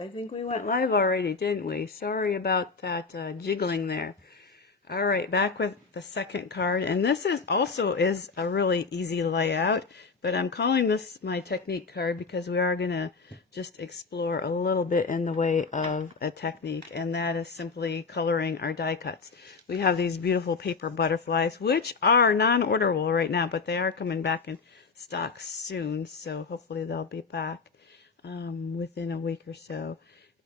I think we went live already, didn't we? Sorry about that jiggling there. All right, back with the second card. And this is also is a really easy layout, but I'm calling this my technique card because we are going to just explore a little bit in the way of a technique, and that is simply coloring our die cuts. We have these beautiful paper butterflies, which are non-orderable right now, but they are coming back in stock soon, so hopefully they'll be back within a week or so.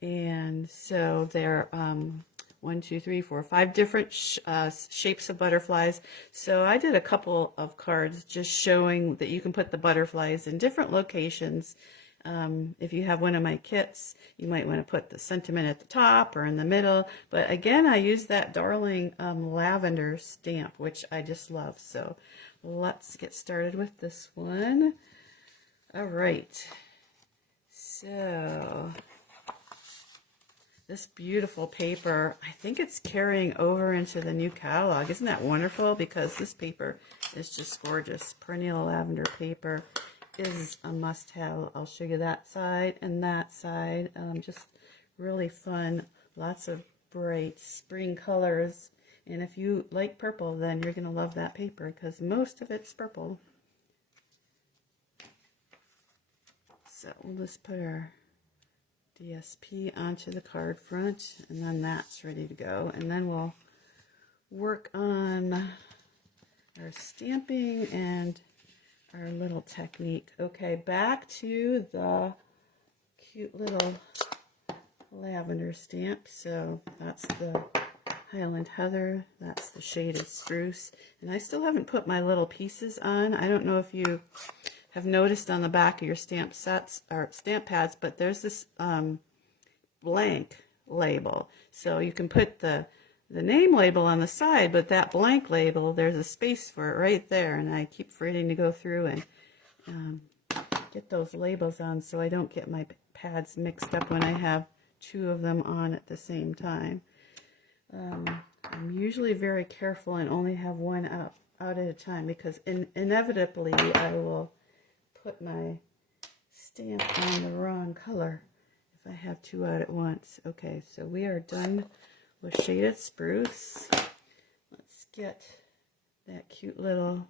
And so they're 1, 2, 3, 4, 5 different shapes of butterflies. So I did a couple of cards just showing that you can put the butterflies in different locations. If you have one of my kits, you might want to put the sentiment at the top or in the middle. But again, I use that darling lavender stamp, which I just love. So let's get started with this one. All right. So this beautiful paper, I think it's carrying over into the new catalog. Isn't that wonderful? Because this paper is just gorgeous. Perennial lavender paper is a must-have. I'll show you that side and that side. Just really fun. Lots of bright spring colors. And if you like purple, then you're going to love that paper because most of it's purple. So we'll just put our DSP onto the card front, and then that's ready to go. And then we'll work on our stamping and our little technique. Okay, back to the cute little lavender stamp. So that's the Highland Heather, that's the Shaded Spruce. And I still haven't put my little pieces on. I don't know if you have noticed on the back of your stamp sets or stamp pads, but there's this blank label. So you can put the name label on the side, but that blank label, there's a space for it right there. And I keep forgetting to go through and get those labels on so I don't get my pads mixed up when I have two of them on at the same time. I'm usually very careful and only have one out at a time because inevitably I will put my stamp on the wrong color if I have two out at once. Okay, so we are done with Shaded Spruce. Let's get that cute little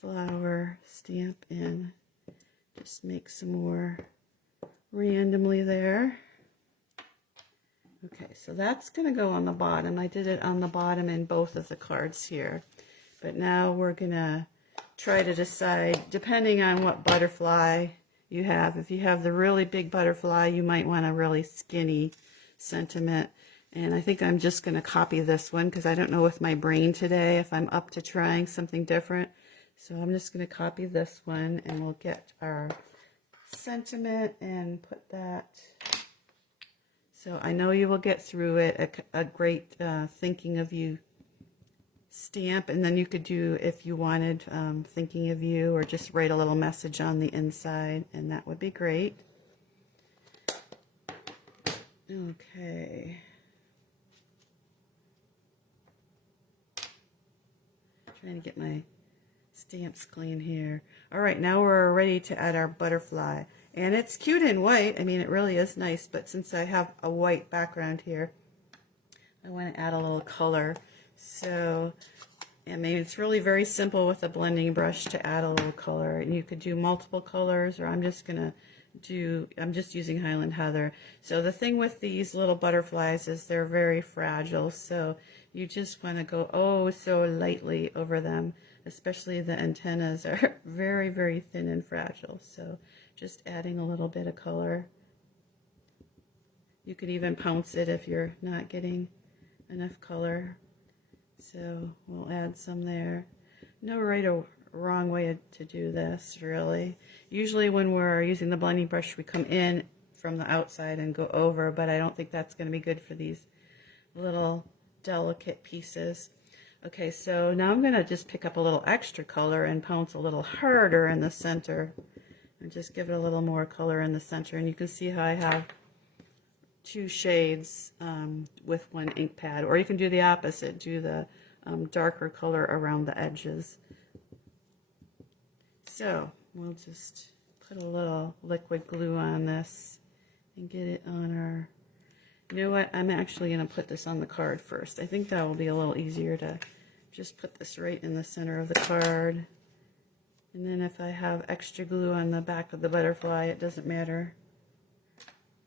flower stamp in. Just make some more randomly there. Okay, so that's going to go on the bottom. I did it on the bottom in both of the cards here. But now we're going to try to decide, depending on what butterfly you have. If you have the really big butterfly, you might want a really skinny sentiment. And I think I'm just going to copy this one because I don't know with my brain today if I'm up to trying something different. So I'm just going to copy this one and we'll get our sentiment and put that. So I know you will get through it. A great thinking of you stamp, and then you could do, if you wanted, thinking of you, or just write a little message on the inside, and that would be great. Okay. Trying to get my stamps clean here. All right, now we're ready to add our butterfly, and it's cute in white. I mean, it really is nice, but since I have a white background here, I want to add a little color. So, I mean, it's really very simple with a blending brush to add a little color. And you could do multiple colors, or I'm just using Highland Heather. So the thing with these little butterflies is they're very fragile. So you just want to go oh so lightly over them, especially the antennas are very, very thin and fragile. So just adding a little bit of color. You could even pounce it if you're not getting enough color. So we'll add some there. No right or wrong way to do this, really. Usually when we're using the blending brush, we come in from the outside and go over, but I don't think that's going to be good for these little delicate pieces. Okay, so now I'm going to just pick up a little extra color and pounce a little harder in the center. And just give it a little more color in the center. And you can see how I have two shades with one ink pad, or you can do the opposite, do the darker color around the edges. So we'll just put a little liquid glue on this and get it on our, you know what, I'm actually going to put this on the card first. I think that will be a little easier to just put this right in the center of the card. And then if I have extra glue on the back of the butterfly, it doesn't matter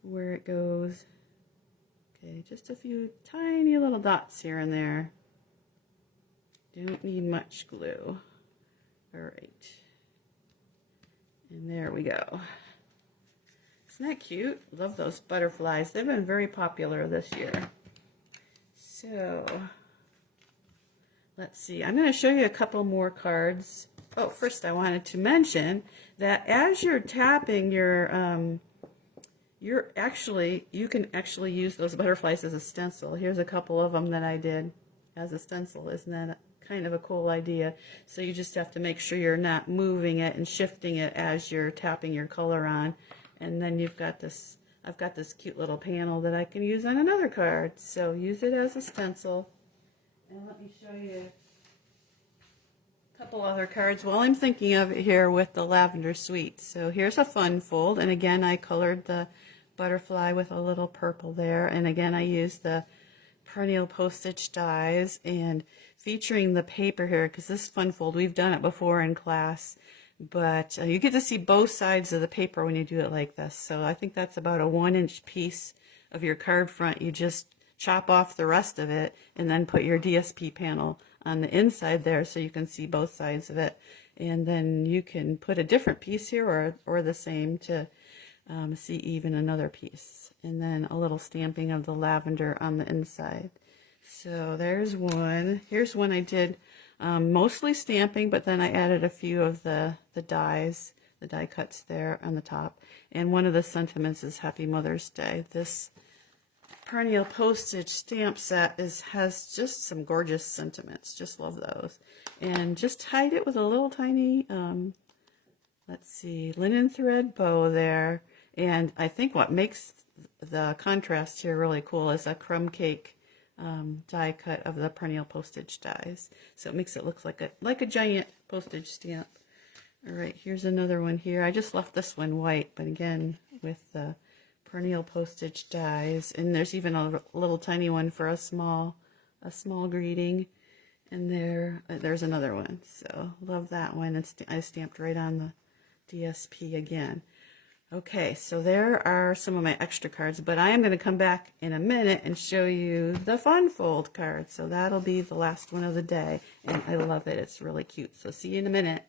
where it goes. Okay, just a few tiny little dots here and there. Don't need much glue. All right. And there we go. Isn't that cute? Love those butterflies. They've been very popular this year. So, let's see. I'm going to show you a couple more cards. Oh, first I wanted to mention that as you're tapping your, you can actually use those butterflies as a stencil. Here's a couple of them that I did as a stencil. Isn't that kind of a cool idea? So you just have to make sure you're not moving it and shifting it as you're tapping your color on. And then you've got this, I've got this cute little panel that I can use on another card. So use it as a stencil. And let me show you a couple other cards while I'm thinking of it here with the Lavender Sweet. So here's a fun fold. And again, I colored the butterfly with a little purple there. And again, I used the Perennial Postage dies, and featuring the paper here, because this fun fold, we've done it before in class. But you get to see both sides of the paper when you do it like this. So I think that's about a 1-inch piece of your card front. You just chop off the rest of it and then put your DSP panel on the inside there so you can see both sides of it. And then you can put a different piece here or the same to see even another piece. And then a little stamping of the lavender on the inside. So there's one. Here's one I did mostly stamping, but then I added a few of the dies, the die cuts there on the top. And one of the sentiments is Happy Mother's Day. This Perennial Postage stamp set has just some gorgeous sentiments. Just love those. And just tied it with a little tiny, let's see, linen thread bow there. And I think what makes the contrast here really cool is a crumb cake die cut of the Perennial Postage dies. So it makes it look like a giant postage stamp. All right, here's another one here. I just left this one white, but again, with the Perennial Postage dies. And there's even a little tiny one for a small greeting. And there's another one. So love that one. I stamped right on the DSP again. Okay, so there are some of my extra cards, but I am going to come back in a minute and show you the fun fold card. So that'll be the last one of the day, and I love it. It's really cute. So see you in a minute.